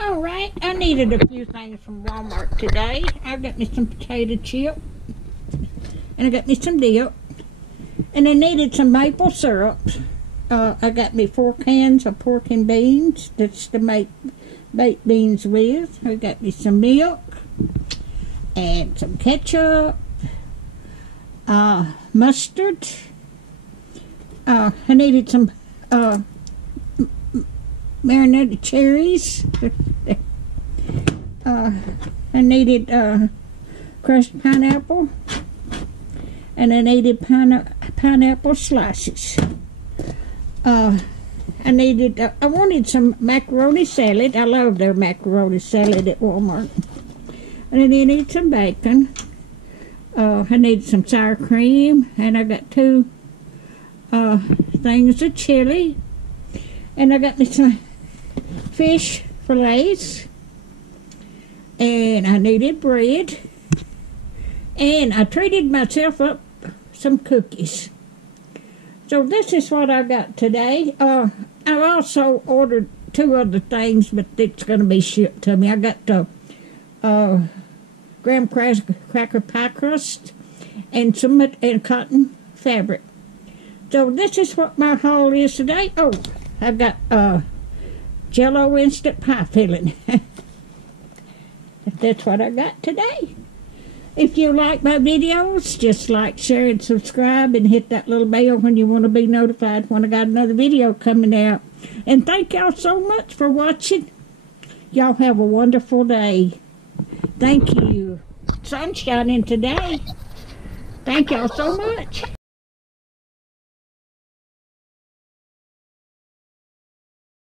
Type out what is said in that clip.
Alright, I needed a few things from Walmart today. I got me some potato chip, and I got me some dip, and I needed some maple syrup. I got me 4 cans of pork and beans. That's to make baked beans with. I got me some milk, and some ketchup, mustard. I needed some marinated cherries. I needed crushed pineapple, and I needed pineapple slices. I wanted some macaroni salad. I love their macaroni salad at Walmart. And then I need some bacon. I need some sour cream, and I got 2 things of chili, and I got me some fish fillets, and I needed bread, and I treated myself up some cookies. So this is what I got today. I also ordered 2 other things, but it's going to be shipped to me. I got the graham cracker pie crust and some cotton fabric. So this is what my haul is today. Oh, I've got Jell-O instant pie filling. That's what I got today. If you like my videos, just like, share, and subscribe, and hit that little bell when you want to be notified when I got another video coming out. And thank y'all so much for watching. Y'all have a wonderful day. Thank you. Sun's shining today. Thank y'all so much.